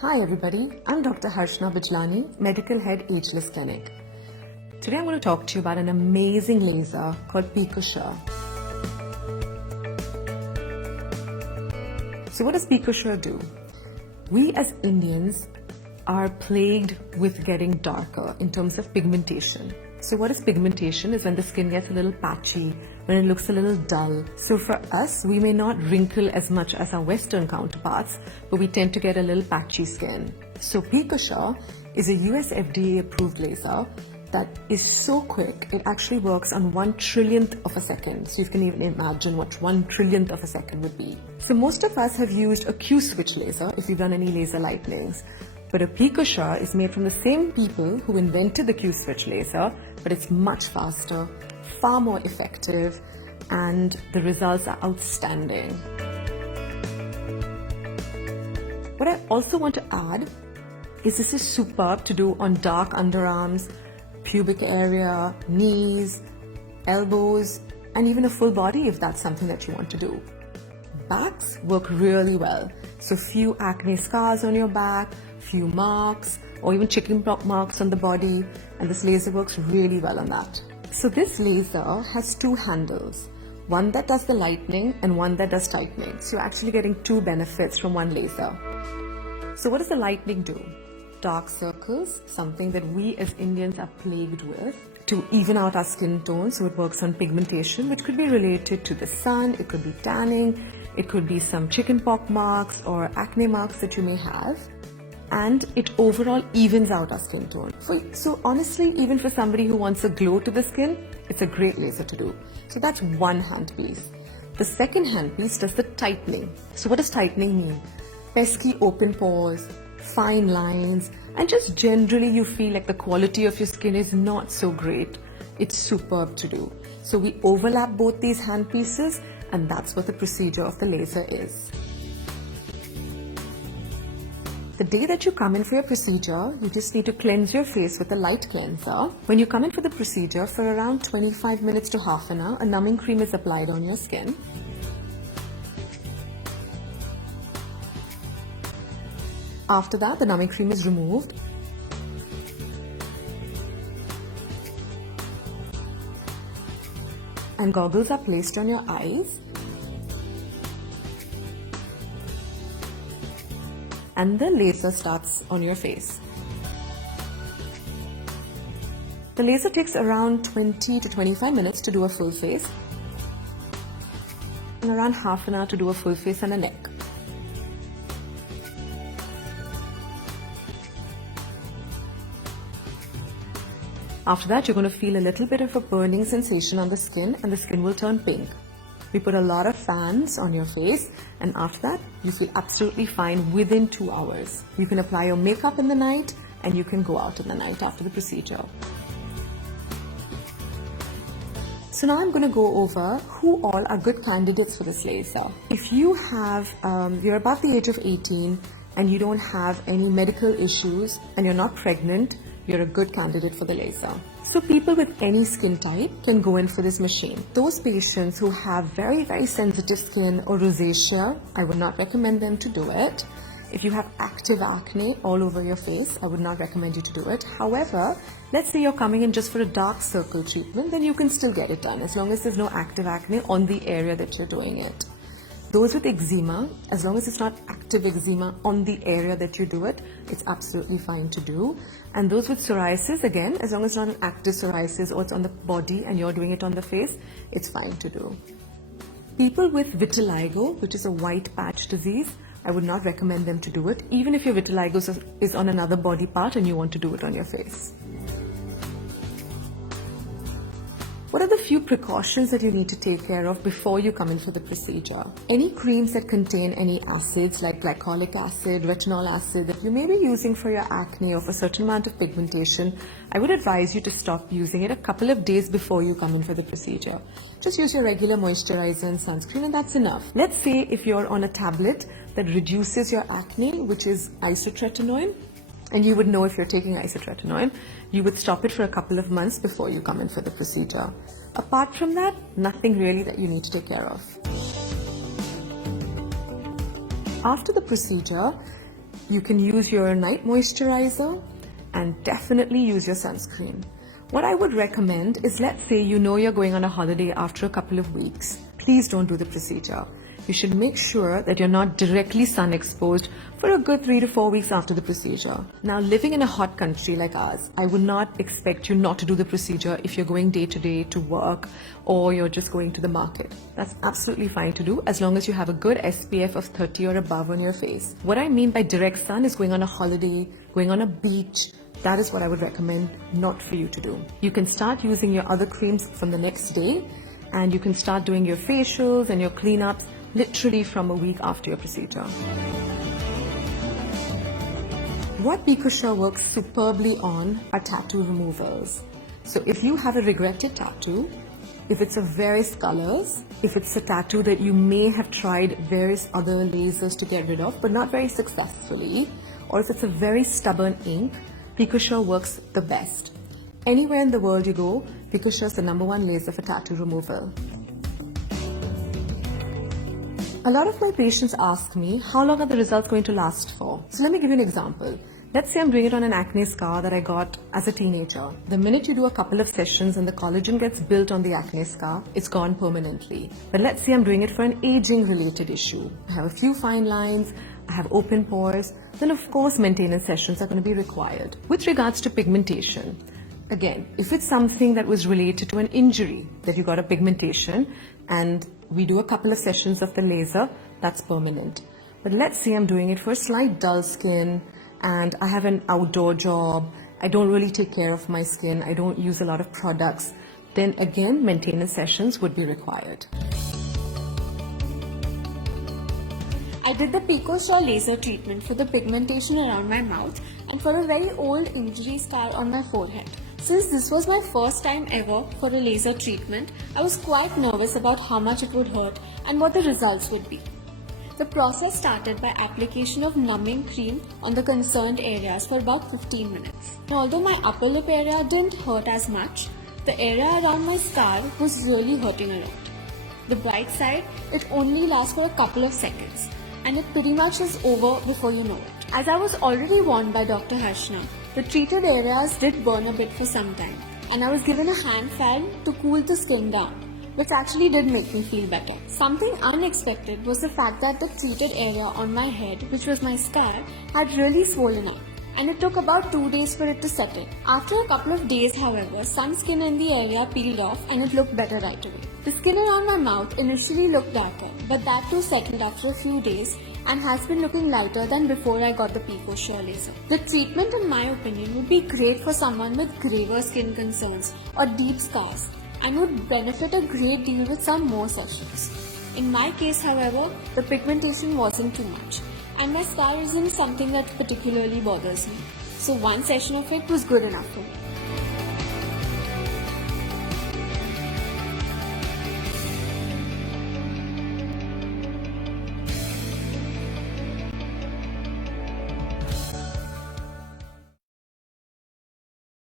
Hi everybody, I'm Dr. Harshna Bijlani, Medical Head Ageless Clinic. Today I'm going to talk to you about an amazing laser called Pico Sure. So what does Pico Sure do? We as Indians are plagued with getting darker in terms of pigmentation. So what is pigmentation? Is when the skin gets a little patchy, when it looks a little dull. So for us, we may not wrinkle as much as our Western counterparts, but we tend to get a little patchy skin. So Pico Sure is a US FDA approved laser that is so quick, it actually works on 1/1,000,000th of a second. So you can even imagine what 1/1,000,000th of a second would be. So most of us have used a Q-switch laser if you've done any laser lightnings. But a Pico Sure is made from the same people who invented the Q-switch laser, but it's much faster, far more effective, and the results are outstanding. What I also want to add is this is superb to do on dark underarms, pubic area, knees, elbows, and even a full body if that's something that you want to do. Backs work really well. So few acne scars on your back, few marks, or even chicken pox marks on the body, and this laser works really well on that. So this laser has two handles, one that does the lightening and one that does tightening. So you're actually getting two benefits from one laser. So what does the lightening do? Dark circles, something that we as Indians are plagued with, to even out our skin tone. So it works on pigmentation, which could be related to the sun, it could be tanning, it could be some chicken pox marks or acne marks that you may have. And it overall evens out our skin tone. So honestly, even for somebody who wants a glow to the skin, it's a great laser to do. So that's one handpiece. The second handpiece does the tightening. So what does tightening mean? Pesky open pores, fine lines, and just generally you feel like the quality of your skin is not so great. It's superb to do. So we overlap both these handpieces, and that's what the procedure of the laser is. The day that you come in for your procedure, you just need to cleanse your face with a light cleanser. When you come in for the procedure, for around 25 minutes to half an hour, a numbing cream is applied on your skin. After that, the numbing cream is removed. And goggles are placed on your eyes. And the laser starts on your face. The laser takes around 20 to 25 minutes to do a full face, and around half an hour to do a full face and a neck. After that, you're going to feel a little bit of a burning sensation on the skin, and the skin will turn pink. We put a lot of fans on your face, and after that, you feel absolutely fine within 2 hours. You can apply your makeup in the night, and you can go out in the night after the procedure. So now I'm going to go over who all are good candidates for this laser. If you have, you're above the age of 18 and you don't have any medical issues and you're not pregnant, you're a good candidate for the laser. So people with any skin type can go in for this machine. Those patients who have very, very sensitive skin or rosacea, I would not recommend them to do it. If you have active acne all over your face, I would not recommend you to do it. However, let's say you're coming in just for a dark circle treatment, then you can still get it done as long as there's no active acne on the area that you're doing it. Those with eczema, as long as it's not active eczema on the area that you do it, it's absolutely fine to do. And those with psoriasis, again, as long as it's not an active psoriasis or it's on the body and you're doing it on the face, it's fine to do. People with vitiligo, which is a white patch disease, I would not recommend them to do it, even if your vitiligo is on another body part and you want to do it on your face. What are the few precautions that you need to take care of before you come in for the procedure? Any creams that contain any acids like glycolic acid, retinol acid that you may be using for your acne or for a certain amount of pigmentation, I would advise you to stop using it a couple of days before you come in for the procedure. Just use your regular moisturizer and sunscreen, and that's enough. Let's say if you're on a tablet that reduces your acne, which is isotretinoin, and you would know if you're taking isotretinoin, you would stop it for a couple of months before you come in for the procedure. Apart from that, nothing really that you need to take care of. After the procedure, You can use your night moisturizer and definitely use your sunscreen. What I would recommend is, let's say you know you're going on a holiday after a couple of weeks. Please don't do the procedure. You should make sure that you're not directly sun exposed for a good 3 to 4 weeks after the procedure. Now, living in a hot country like ours, I would not expect you not to do the procedure if you're going day to day to work or you're just going to the market. That's absolutely fine to do as long as you have a good SPF of 30 or above on your face. What I mean by direct sun is going on a holiday, going on a beach. That is what I would recommend not for you to do. You can start using your other creams from the next day, and you can start doing your facials and your cleanups literally from a week after your procedure. What Pico Sure works superbly on are tattoo removals. So if you have a regretted tattoo, if it's of various colors, if it's a tattoo that you may have tried various other lasers to get rid of but not very successfully, or if it's a very stubborn ink, Pico Sure works the best. Anywhere in the world you go, Pico Sure is the #1 laser for tattoo removal. A lot of my patients ask me, how long are the results going to last for? So let me give you an example. Let's say I'm doing it on an acne scar that I got as a teenager. The minute you do a couple of sessions and the collagen gets built on the acne scar, it's gone permanently. But let's say I'm doing it for an aging related issue. I have a few fine lines, I have open pores, then of course maintenance sessions are going to be required. With regards to pigmentation, again, if it's something that was related to an injury, that you got a pigmentation and we do a couple of sessions of the laser, that's permanent. But let's say I'm doing it for a slight dull skin and I have an outdoor job, I don't really take care of my skin, I don't use a lot of products, then again maintenance sessions would be required. I did the Pico Sure laser treatment for the pigmentation around my mouth and for a very old injury scar on my forehead. Since this was my first time ever for a laser treatment, I was quite nervous about how much it would hurt and what the results would be. The process started by application of numbing cream on the concerned areas for about 15 minutes. Now, although my upper lip area didn't hurt as much, the area around my scar was really hurting a lot. The bright side, it only lasts for a couple of seconds and it pretty much is over before you know it. As I was already warned by Dr. Harshna, the treated areas did burn a bit for some time and I was given a hand fan to cool the skin down, which actually did make me feel better. Something unexpected was the fact that the treated area on my head, which was my scar, had really swollen up and it took about 2 days for it to settle. After a couple of days, however, some skin in the area peeled off and it looked better right away. The skin around my mouth initially looked darker, but that too settled after a few days and has been looking lighter than before I got the Pico Sure laser. The treatment, in my opinion, would be great for someone with graver skin concerns or deep scars and would benefit a great deal with some more sessions. In my case, however, the pigmentation wasn't too much and my scar isn't something that particularly bothers me. So one session of it was good enough for me.